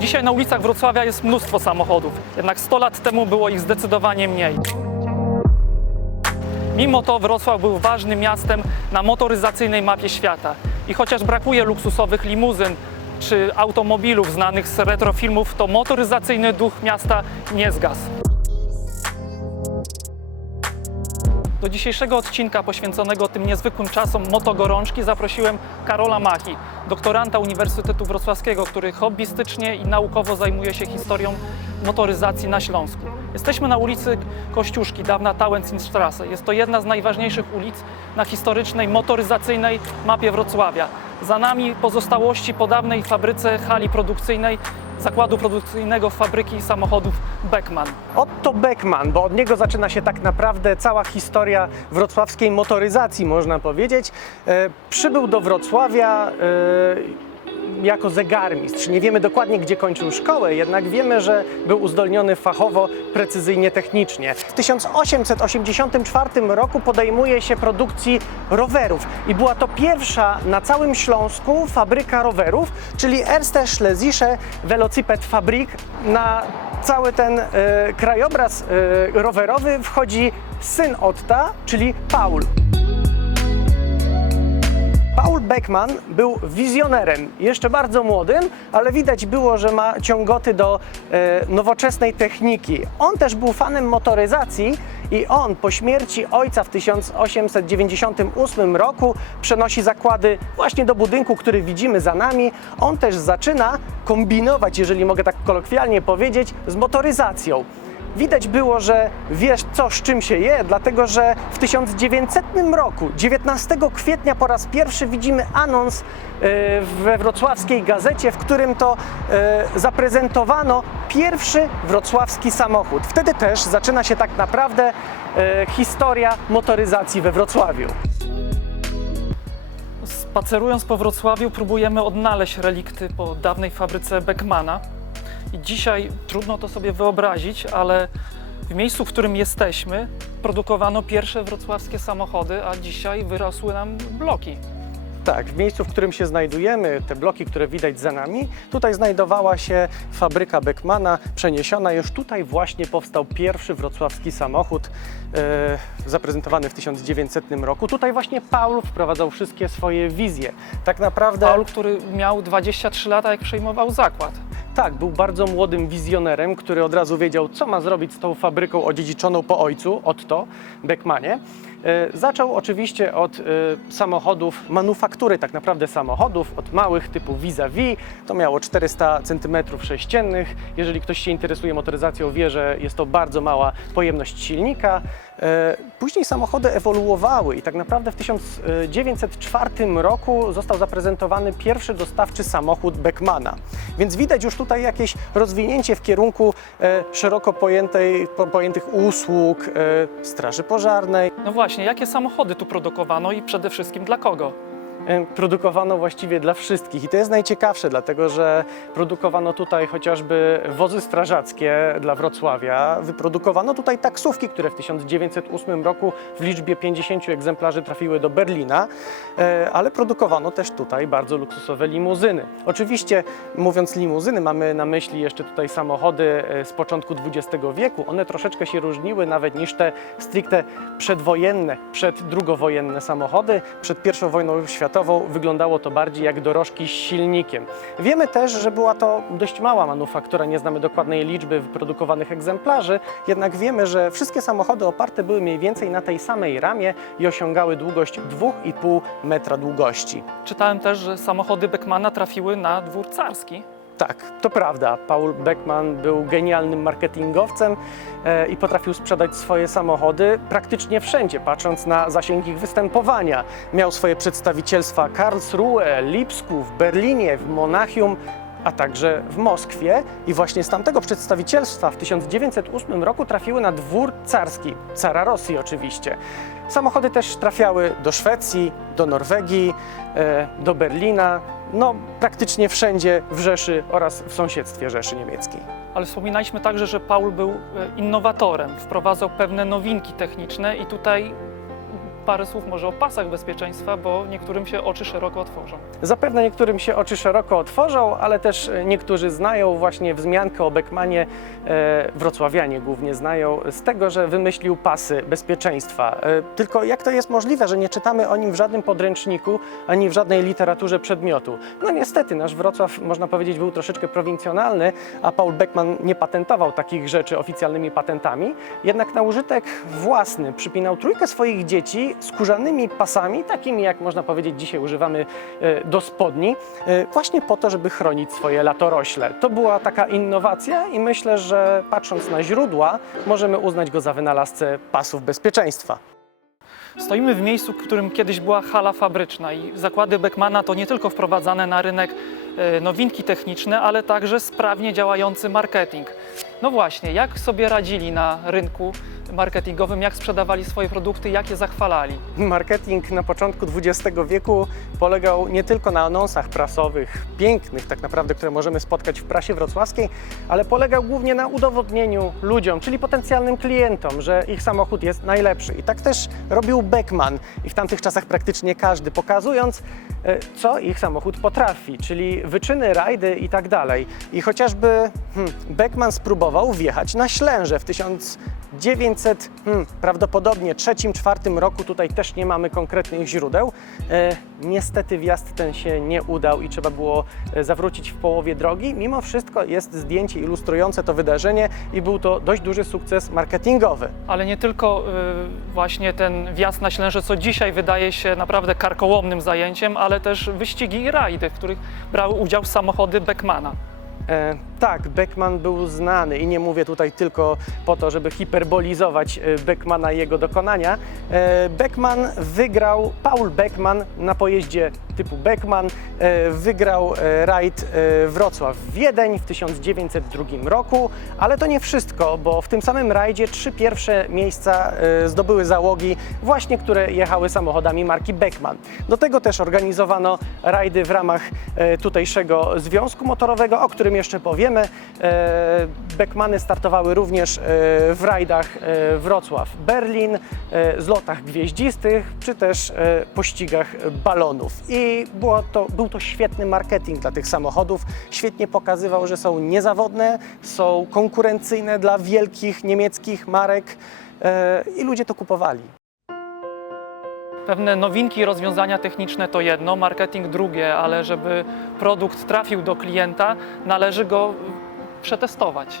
Dzisiaj na ulicach Wrocławia jest mnóstwo samochodów, jednak 100 lat temu było ich zdecydowanie mniej. Mimo to Wrocław był ważnym miastem na motoryzacyjnej mapie świata. I chociaż brakuje luksusowych limuzyn czy automobilów znanych z retrofilmów, to motoryzacyjny duch miasta nie zgasł. Do dzisiejszego odcinka poświęconego tym niezwykłym czasom motogorączki zaprosiłem Karola Machi, doktoranta Uniwersytetu Wrocławskiego, który hobbystycznie i naukowo zajmuje się historią motoryzacji na Śląsku. Jesteśmy na ulicy Kościuszki, dawna Tauentzienstraße. Jest to jedna z najważniejszych ulic na historycznej motoryzacyjnej mapie Wrocławia. Za nami pozostałości po dawnej fabryce hali produkcyjnej zakładu produkcyjnego fabryki samochodów Beckman. Otto Beckman, bo od niego zaczyna się tak naprawdę cała historia wrocławskiej motoryzacji, można powiedzieć. E, przybył do Wrocławia e, jako zegarmistrz. Nie wiemy dokładnie, gdzie kończył szkołę, jednak wiemy, że był uzdolniony fachowo, precyzyjnie, technicznie. W 1884 roku podejmuje się produkcji rowerów i była to pierwsza na całym Śląsku fabryka rowerów, czyli Erste Schlesische Velociped Fabrik. Na cały ten e, krajobraz e, rowerowy wchodzi syn Otta, czyli Paul. Paul Beckman był wizjonerem, jeszcze bardzo młodym, ale widać było, że ma ciągoty do e, nowoczesnej techniki. On też był fanem motoryzacji i on po śmierci ojca w 1898 roku przenosi zakłady właśnie do budynku, który widzimy za nami. On też zaczyna kombinować, jeżeli mogę tak kolokwialnie powiedzieć, z motoryzacją. Widać było, że wiesz co z czym się je, dlatego że w 1900 roku, 19 kwietnia po raz pierwszy widzimy anons e, we wrocławskiej gazecie, w którym to e, zaprezentowano pierwszy wrocławski samochód. Wtedy też zaczyna się tak naprawdę e, historia motoryzacji we Wrocławiu. Spacerując po Wrocławiu, próbujemy odnaleźć relikty po dawnej fabryce Beckmana. I dzisiaj trudno to sobie wyobrazić, ale w miejscu, w którym jesteśmy, produkowano pierwsze wrocławskie samochody, a dzisiaj wyrosły nam bloki. Tak, w miejscu, w którym się znajdujemy, te bloki, które widać za nami, tutaj znajdowała się fabryka Beckmana, przeniesiona. Już tutaj właśnie powstał pierwszy wrocławski samochód, e, zaprezentowany w 1900 roku. Tutaj właśnie Paul wprowadzał wszystkie swoje wizje. Tak naprawdę... Paul, który miał 23 lata, jak przejmował zakład. Tak, był bardzo młodym wizjonerem, który od razu wiedział, co ma zrobić z tą fabryką odziedziczoną po ojcu, Otto Beckmanie. E, Zaczął oczywiście od e, samochodów, manufaktury tak naprawdę samochodów, od małych typu vis-a-vis, to miało 400 cm3. Jeżeli ktoś się interesuje motoryzacją, wie, że jest to bardzo mała pojemność silnika. E, Później samochody ewoluowały i tak naprawdę w 1904 roku został zaprezentowany pierwszy dostawczy samochód Beckmana. Więc widać już tutaj jakieś rozwinięcie w kierunku szeroko pojętej, po, pojętych usług straży pożarnej. No właśnie, jakie samochody tu produkowano i przede wszystkim dla kogo? E, Produkowano właściwie dla wszystkich i to jest najciekawsze, dlatego że produkowano tutaj chociażby wozy strażackie dla Wrocławia, wyprodukowano tutaj taksówki, które w 1908 roku w liczbie 50 egzemplarzy trafiły do Berlina, e, ale produkowano też tutaj bardzo luksusowe limuzyny. Oczywiście mówiąc limuzyny mamy na myśli jeszcze tutaj samochody e, z początku XX wieku. One troszeczkę się różniły nawet niż te stricte przedwojenne, przeddrugowojenne samochody. Przed I wojną światową wyglądało to bardziej jak dorożki z silnikiem. Wiemy też, że była to dość mała manufaktura, nie znamy dokładnej liczby wyprodukowanych egzemplarzy, jednak wiemy, że wszystkie samochody oparte były mniej więcej na tej samej ramie i osiągały długość 2,5 metra długości. Czytałem też, że samochody Beckmana trafiły na dwór carski. Tak, to prawda. Paul Beckman był genialnym marketingowcem e, i potrafił sprzedać swoje samochody praktycznie wszędzie, patrząc na zasięg ich występowania. Miał swoje przedstawicielstwa Karlsruhe, Lipsku, w Berlinie, w Monachium, a także w Moskwie. I właśnie z tamtego przedstawicielstwa w 1908 roku trafiły na dwór carski, cara Rosji oczywiście. Samochody też trafiały do Szwecji, do Norwegii, e, do Berlina, no praktycznie wszędzie w Rzeszy oraz w sąsiedztwie Rzeszy Niemieckiej. Ale wspominaliśmy także, że Paul był e, innowatorem, wprowadzał pewne nowinki techniczne i tutaj parę słów może o pasach bezpieczeństwa, bo niektórym się oczy szeroko otworzą. Zapewne niektórym się oczy szeroko otworzą, ale też niektórzy znają właśnie wzmiankę o Beckmanie, e, wrocławianie głównie znają, z tego, że wymyślił pasy bezpieczeństwa. E, tylko jak to jest możliwe, że nie czytamy o nim w żadnym podręczniku, ani w żadnej literaturze przedmiotu? No niestety, nasz Wrocław, można powiedzieć, był troszeczkę prowincjonalny, a Paul Beckman nie patentował takich rzeczy oficjalnymi patentami, jednak na użytek własny przypinał trójkę swoich dzieci skórzanymi pasami, takimi jak można powiedzieć dzisiaj używamy e, do spodni, e, właśnie po to, żeby chronić swoje latorośle. To była taka innowacja i myślę, że patrząc na źródła, możemy uznać go za wynalazcę pasów bezpieczeństwa. Stoimy w miejscu, w którym kiedyś była hala fabryczna i zakłady Beckmana to nie tylko wprowadzane na rynek e, nowinki techniczne, ale także sprawnie działający marketing. No właśnie, jak sobie radzili na rynku marketingowym, jak sprzedawali swoje produkty, jak je zachwalali? Marketing na początku XX wieku polegał nie tylko na anonsach prasowych, pięknych tak naprawdę, które możemy spotkać w prasie wrocławskiej, ale polegał głównie na udowodnieniu ludziom, czyli potencjalnym klientom, że ich samochód jest najlepszy. I tak też robił Beckman i w tamtych czasach praktycznie każdy, pokazując, co ich samochód potrafi, czyli wyczyny, rajdy i tak dalej. I chociażby hmm, Beckman spróbował wjechać na Ślęże w 1900, hmm, prawdopodobnie trzecim, czwartym roku, tutaj też nie mamy konkretnych źródeł. E, niestety wjazd ten się nie udał i trzeba było e, zawrócić w połowie drogi. Mimo wszystko jest zdjęcie ilustrujące to wydarzenie i był to dość duży sukces marketingowy. Ale nie tylko y, właśnie ten wjazd na Ślęże, co dzisiaj wydaje się naprawdę karkołomnym zajęciem, ale też wyścigi i rajdy, w których brały udział samochody Beckmana. Tak, Beckman był znany i nie mówię tutaj tylko po to, żeby hiperbolizować e, Beckmana i jego dokonania. E, Beckman wygrał, Paul Beckman na pojeździe typu Beckman e, wygrał rajd Wrocław-Wiedeń w 1902 roku, ale to nie wszystko, bo w tym samym rajdzie trzy pierwsze miejsca zdobyły załogi właśnie, które jechały samochodami marki Beckman. Do tego też organizowano rajdy w ramach tutejszego związku motorowego, o którym jeszcze powiemy. E, Beckmany startowały również e, w rajdach e, Wrocław-Berlin, zlotach gwieździstych, czy też pościgach balonów. I było to, był to świetny marketing dla tych samochodów. Świetnie pokazywał, że są niezawodne, są konkurencyjne dla wielkich niemieckich marek i ludzie to kupowali. Pewne nowinki rozwiązania techniczne to jedno, marketing drugie, ale żeby produkt trafił do klienta, należy go przetestować.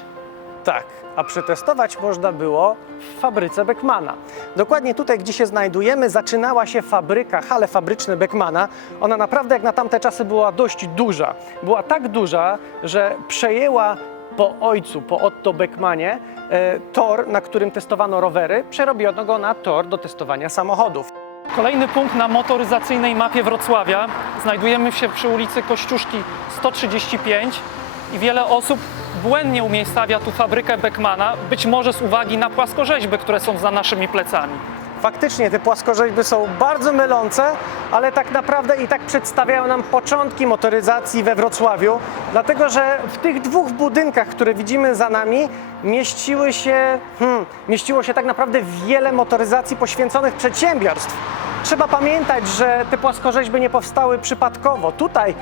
Tak, a przetestować można było w fabryce Beckmana. Dokładnie tutaj, gdzie się znajdujemy, zaczynała się fabryka, hale fabryczne Beckmana. Ona naprawdę jak na tamte czasy była dość duża. Była tak duża, że przejęła po ojcu, po Otto Beckmanie, e, tor, na którym testowano rowery, przerobiono go na tor do testowania samochodów. Kolejny punkt na motoryzacyjnej mapie Wrocławia. Znajdujemy się przy ulicy Kościuszki 135 i wiele osób błędnie umiejscawia tu fabrykę Beckmana, być może z uwagi na płaskorzeźby, które są za naszymi plecami. Faktycznie te płaskorzeźby są bardzo mylące, ale tak naprawdę i tak przedstawiają nam początki motoryzacji we Wrocławiu, dlatego że w tych dwóch budynkach, które widzimy za nami, mieściły się, hmm, mieściło się tak naprawdę wiele motoryzacji poświęconych przedsiębiorstw. Trzeba pamiętać, że te płaskorzeźby nie powstały przypadkowo. Tutaj e,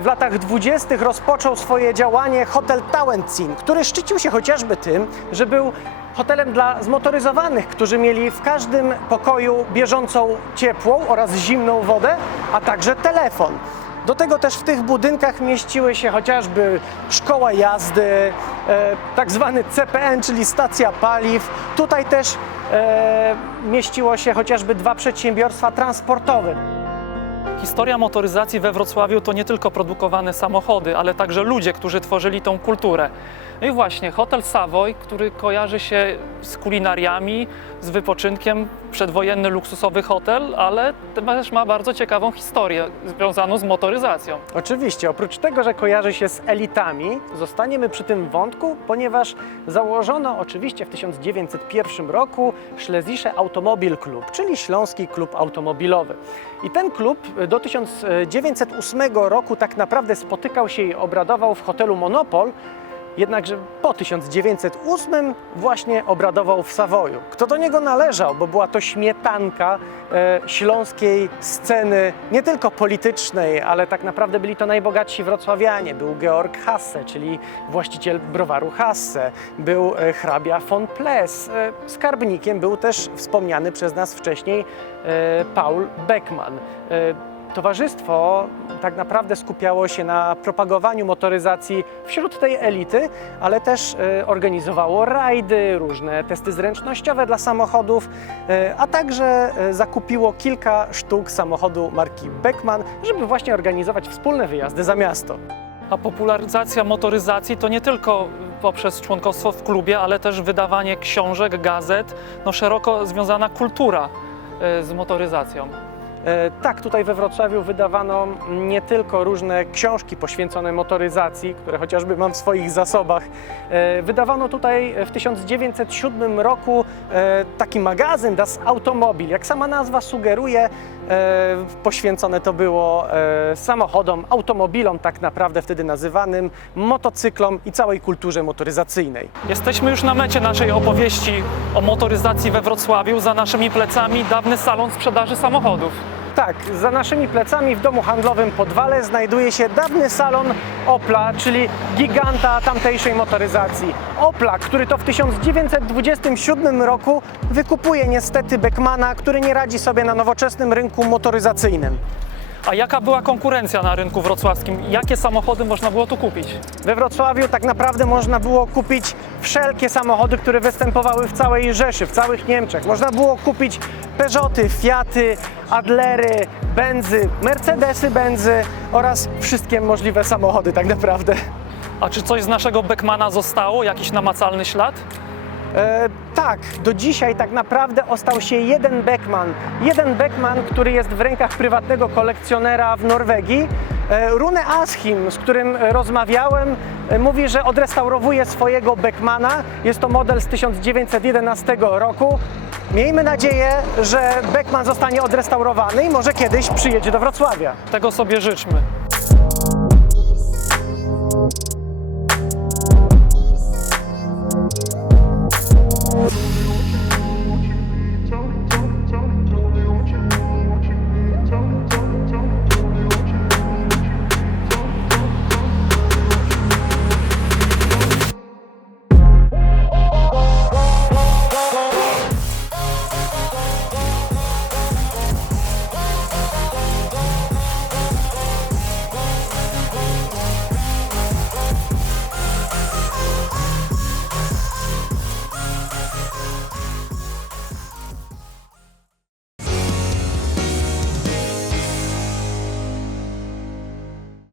w latach 20. rozpoczął swoje działanie hotel Tauentzin, który szczycił się chociażby tym, że był hotelem dla zmotoryzowanych, którzy mieli w każdym pokoju bieżącą ciepłą oraz zimną wodę, a także telefon. Do tego też w tych budynkach mieściły się chociażby szkoła jazdy, e, tak zwany CPN, czyli stacja paliw. Tutaj też mieściło się chociażby dwa przedsiębiorstwa transportowe. Historia motoryzacji we Wrocławiu to nie tylko produkowane samochody, ale także ludzie, którzy tworzyli tą kulturę. No i właśnie, hotel Savoy, który kojarzy się z kulinariami, z wypoczynkiem, przedwojenny luksusowy hotel, ale też ma bardzo ciekawą historię związaną z motoryzacją. Oczywiście, oprócz tego, że kojarzy się z elitami, zostaniemy przy tym wątku, ponieważ założono oczywiście w 1901 roku Schlesische Automobil Club, czyli Śląski Klub Automobilowy. I ten klub do 1908 roku tak naprawdę spotykał się i obradował w hotelu Monopol, jednakże po 1908 właśnie obradował w Savoju. Kto do niego należał, bo była to śmietanka e, śląskiej sceny, nie tylko politycznej, ale tak naprawdę byli to najbogatsi wrocławianie. Był Georg Hasse, czyli właściciel browaru Hasse, był e, hrabia von Ples. E, skarbnikiem był też wspomniany przez nas wcześniej e, Paul Beckmann. E, Towarzystwo tak naprawdę skupiało się na propagowaniu motoryzacji wśród tej elity, ale też e, organizowało rajdy, różne testy zręcznościowe dla samochodów, e, a także e, zakupiło kilka sztuk samochodu marki Beckman, żeby właśnie organizować wspólne wyjazdy za miasto. A popularyzacja motoryzacji to nie tylko poprzez członkostwo w klubie, ale też wydawanie książek, gazet, no szeroko związana kultura z motoryzacją. E, Tak, tutaj we Wrocławiu wydawano nie tylko różne książki poświęcone motoryzacji, które chociażby mam w swoich zasobach. E, Wydawano tutaj w 1907 roku e, taki magazyn Das Automobil. Jak sama nazwa sugeruje, poświęcone to było samochodom, automobilom tak naprawdę wtedy nazywanym, motocyklom i całej kulturze motoryzacyjnej. Jesteśmy już na mecie naszej opowieści o motoryzacji we Wrocławiu. Za naszymi plecami dawny salon sprzedaży samochodów. Tak, za naszymi plecami w domu handlowym Podwale znajduje się dawny salon Opla, czyli giganta tamtejszej motoryzacji. Opla, który to w 1927 roku wykupuje niestety Beckmana, który nie radzi sobie na nowoczesnym rynku motoryzacyjnym. A jaka była konkurencja na rynku wrocławskim? Jakie samochody można było tu kupić? We Wrocławiu tak naprawdę można było kupić wszelkie samochody, które występowały w całej Rzeszy, w całych Niemczech. Można było kupić Peugeoty, Fiaty, Adlery, Benzy, Mercedesy, Benzy oraz wszystkie możliwe samochody tak naprawdę. A czy coś z naszego Beckmana zostało? Jakiś namacalny ślad? E, tak, do dzisiaj tak naprawdę ostał się jeden Beckman. Jeden Beckman, który jest w rękach prywatnego kolekcjonera w Norwegii. E, Rune Askim, z którym rozmawiałem, e, mówi, że odrestaurowuje swojego Beckmana. Jest to model z 1911 roku. Miejmy nadzieję, że Beckman zostanie odrestaurowany i może kiedyś przyjedzie do Wrocławia. Tego sobie życzmy.